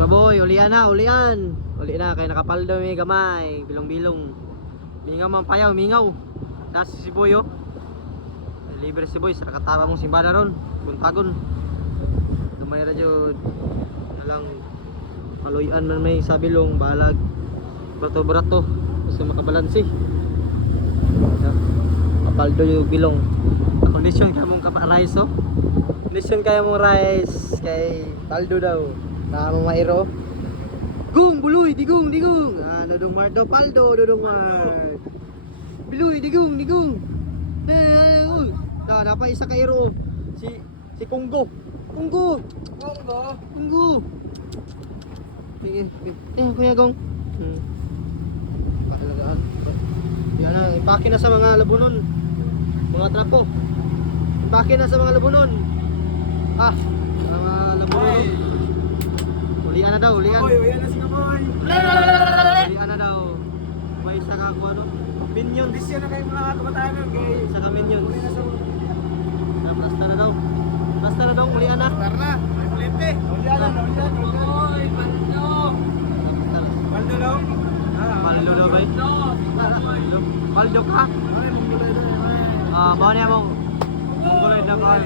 Baboy, ulian na, ulian. Uli na, kay nakapaldo may gamay. Bilong-bilong. Mingaw man payaw, mingaw. Nasa si Boy oh. Libre si Boy, sa nakatawa mong simbana ron. Buntagon. Gamay na dyan. Nalang paluyan man may sabilong, balag. Brato-brato. Gusto makabalansi. Kapaldo yung bilong. Kondisyon kaya mong rice oh. Kondisyon kaya mong rice. Kay paldo daw. Tama mairo. Gung, buloy, digong, digong. Ah, dodong mar daw paldo, dodong mar. Biluy, digong, digong. Da, dapat isa kairo. Si Kunggo. Kunggo. Kunggo. Kunggo. Kuya Gong. Pakalagaan. Yan na, ipake na sa mga labunon. Mga trapo. Ipake na sa mga labunon. Ah, mga labunon. Ulian na daw, ulian. Oy, uyan na si Kamoy. Ulian na daw. May isa ka kung ano. Minions. Bisya na kayo mga kabataan nun, kay... Isa ka minions. Uli na sa... Basta na daw. Basta na daw, ulian na. Tara na, may kulente. Ulian na, ulian. Oy, Paldo. Paldo daw? Paldo daw ba? Paldo ka? Mga niya mong. Mongoloid na ka.